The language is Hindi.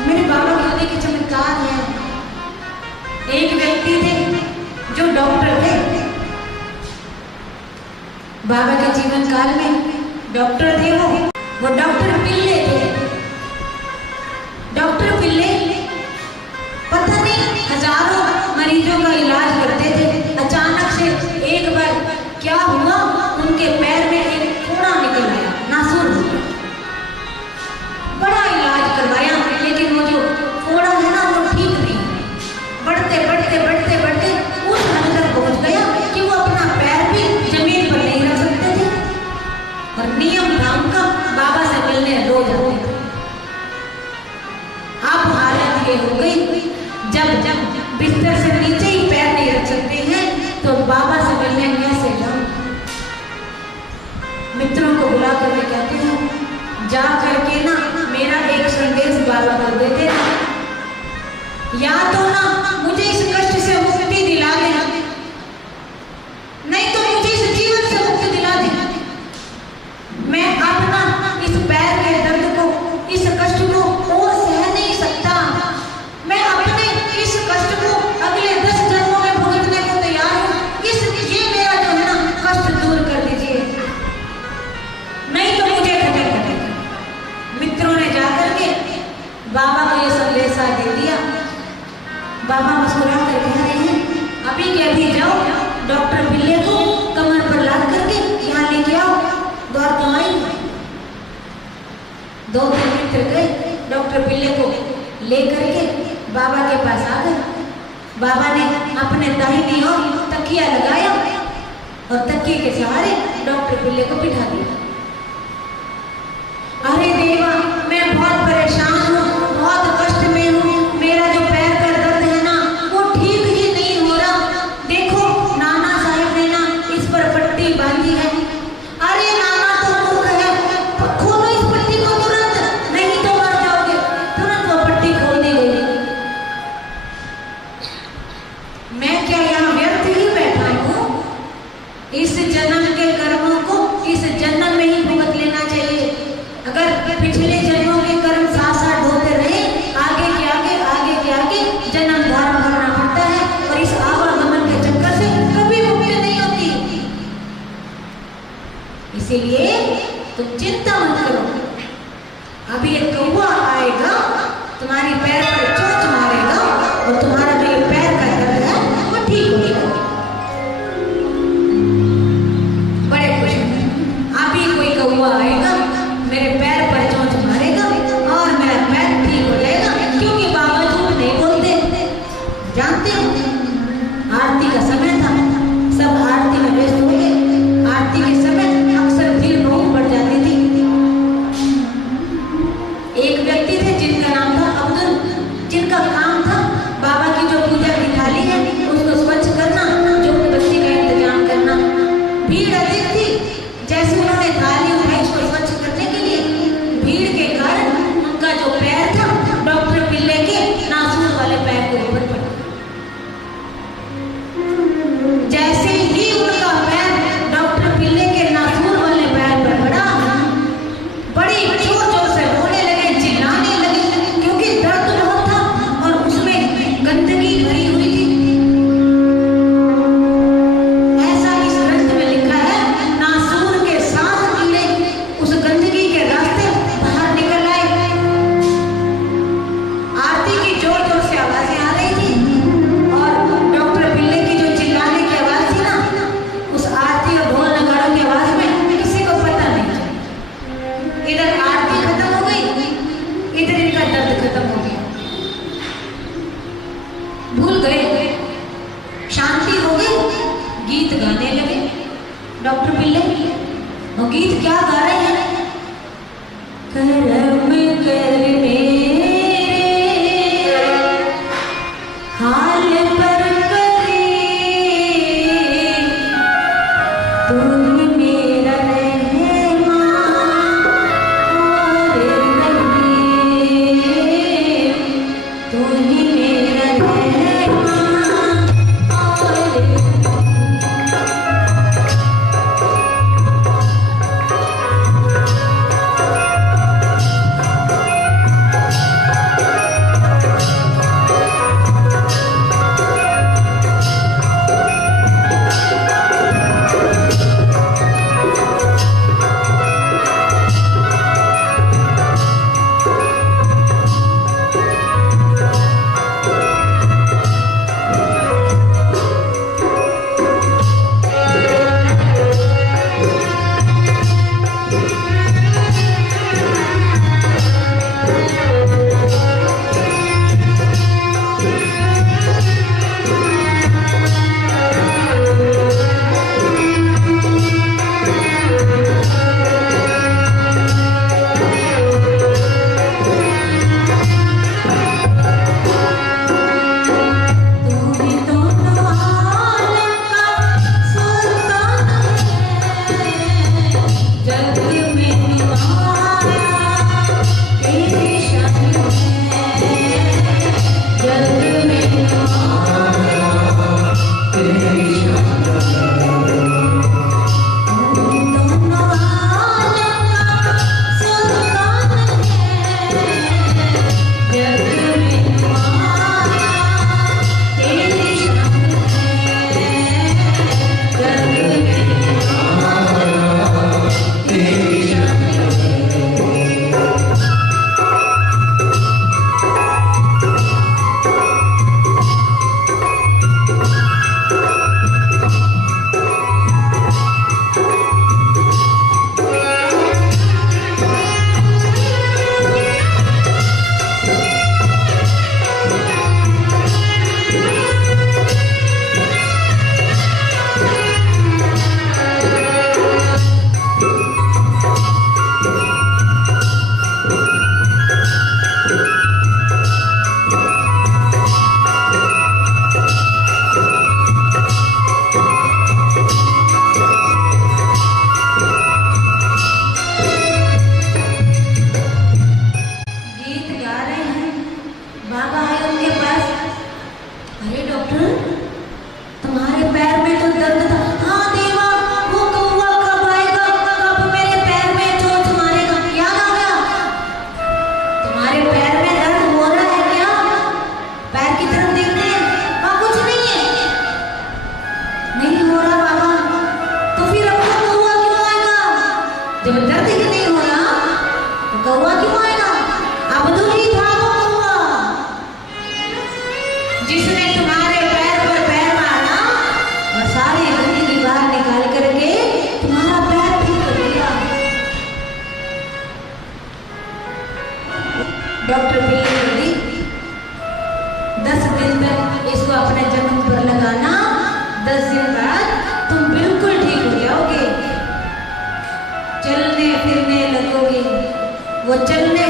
मेरे बाबा के होने के चमत्कार हैं। एक व्यक्ति थे जो डॉक्टर थे। बाबा के जीवन काल में डॉक्टर थे वो डॉक्टर पिल्ले थे। डॉक्टर पिल्ले पता नहीं हजारों मरीजों का इलाज करते थे। अचानक से एक बार क्या हुआ, उनके पैर में एक फोड़ा निकल आया, नासूर हुआ। बड़ा इलाज करवाया लेकिन वो जो फोड़ा है ना वो ठीक नहीं। बढ़ते बढ़ते बढ़ते बढ़ते उस हद तक पहुंच गया कि वो अपना पैर भी जमीन पर नहीं रख सकते थे और नियम भांग का बाबा से मिलने रो जाते थे। अब हालत ये हो गई, जब जब बिस्तर से नीचे ही पैर नहीं रख सकते हैं तो बाबा से मिलने कैसे जाऊं। मित्रों को बुला कर मैं कहती हूँ जा करके ना मेरा एक संदेश बाबा को देते, या तो ना मुझे इस कष्ट से मुक्ति दिला दे, नहीं तो मुझे इस जीवन से मुक्ति दिला दे। मैं अपना इस पैर के दर्द को, इस कष्ट को और सह नहीं सकता। मैं अपने इस कष्ट को अगले 10 जन्मों में भुगतने को तैयार हूँ। ये मेरा जो है ना कष्ट दूर कर दीजिए, नहीं तो मुझे खत्म कर देगा। मित्रों ने जाकर के बाबा को ये संदेशा दे दिया। बाबा मुस्कुरा कर कह रहे हैं अभी के अभी जाओ डॉक्टर पिल्ले को कमर पर लाद करके यहाँ लेके आओ, दौड़ तो आई। 2-3 मित्र गए, डॉक्टर पिल्ले को लेकर के बाबा के पास आ गए। बाबा ने अपने दाहिनी ओर तकिया लगाया और तकिए के सहारे डॉक्टर पिल्ले को बिठा दिया। अरे देवा, मैं बहुत परेशान हूँ, बहुत कष्ट में हूँ, मेरा जो पैर का दर्द है ना वो ठीक ही नहीं हो रहा। देखो नाना साहब ने ना इस पर पट्टी बांधी है। अरे नाना तो मूर्ख है, खोलो इस पट्टी को तुरंत, नहीं तो मर जाओगे। तुरंत वो पट्टी खोल दी गई। मैं क्या यहाँ व्यर्थ ही बैठा हूँ? इस जन्म के कर्मों को इस जन्म में ही भुगत लेना चाहिए। अगर पिछले जन्मों के कर्म साथ ढोते रहे, आगे के आगे जन्म धारण करना पड़ता है और इस आवागमन के चक्कर से कभी मुक्ति नहीं होती। इसीलिए तुम चिंता मत करो, अभी एक कौवा आएगा, तुम्हारी पैर पर चोट मारेगा और तुम्हारा जो पैर का दर्द है वो ठीक हो जाएगा। बड़े खुश हैं, अभी कोई कौवा आएगा, मेरे पैर पर चोट मारेगा और मेरा पैर ठीक हो जाएगा, क्योंकि बाबा झूठ नहीं बोलते। जानते हो आरती का समय था, सब आरती में व्यस्त हो गए। आरती के समय अक्सर भीड़ बहुत बढ़ जाती थी। एक व्यक्ति थे जिनका नाम था अब्दुल, जिनका काम था बाबा की जो पूजा की थाली है उसको स्वच्छ करना, जो बत्ती का इंतजाम करना। भीड़ अधिक थी, जैसे उन्होंने थाली उठाई उसको स्वच्छ करने के लिए, भीड़ के कारण उनका जो पैर था डॉक्टर पिल्ले के नासूर वाले पैर के ऊपर पड़ा। जैसे ही उनका पैर डॉक्टर पिल्ले के नासूर वाले पैर पर पड़ा, बड़ी जोर जोर से रोने लगे, चिल्लाने लगे, क्योंकि दर्द बहुत था और उसमें गंदगी भरी हुई थी। ऐसा इस ग्रंथ में लिखा है, नासूर के 7 कीड़े उस गंदगी के रास्ते बाहर निकल आए। आरती की जोर जोर से आवाजें आ रही थी और डॉक्टर पिल्ले की जो चिल्लाने की आवाज थी ना, उस आरती और ढोल नगाड़ों की आवाज में किसी को पता नहीं चला। इधर आरती खत्म हो गई, इधर इनका दर्द खत्म हो गया। भूल गए, शांति हो गई, गीत गाने लगे डॉक्टर पिल्ले। वो गीत क्या गा रहे हैं? करम कर मेरे हाल पर करे, तू ही मेरा रहमान और रहीम, तू ही मेरा रहमान और बाबा आए उनके पास, अरे डॉक्टर तुम्हारे पैर में तो दर्द था। हाँ देवा, वो कौवा कब आएगा, कब मेरे पैर में चोट मारेगा। याद आ गया, तुम्हारे पैर में दर्द हो रहा है क्या? पैर की तरफ देखते हैं, वहाँ कुछ नहीं है। नहीं हो रहा बाबा, तो फिर अब कौवा क्यों आएगा? जब दर्द ही नहीं हो रहा तो कौवा क्यों आएगा? अब्दुल ही था वो कौवा जिसने तुम्हारे पैर पर पैर मारा और सारी गंदगी बाहर निकाल करके तुम्हारा पैर ठीक कर दिया। डॉक्टर बोली 10 दिन तक इसको अपने जख्म पर लगाना, 10 दिन बाद तुम बिल्कुल ठीक हो जाओगे, चलने फिरने लगोगे। वो चलने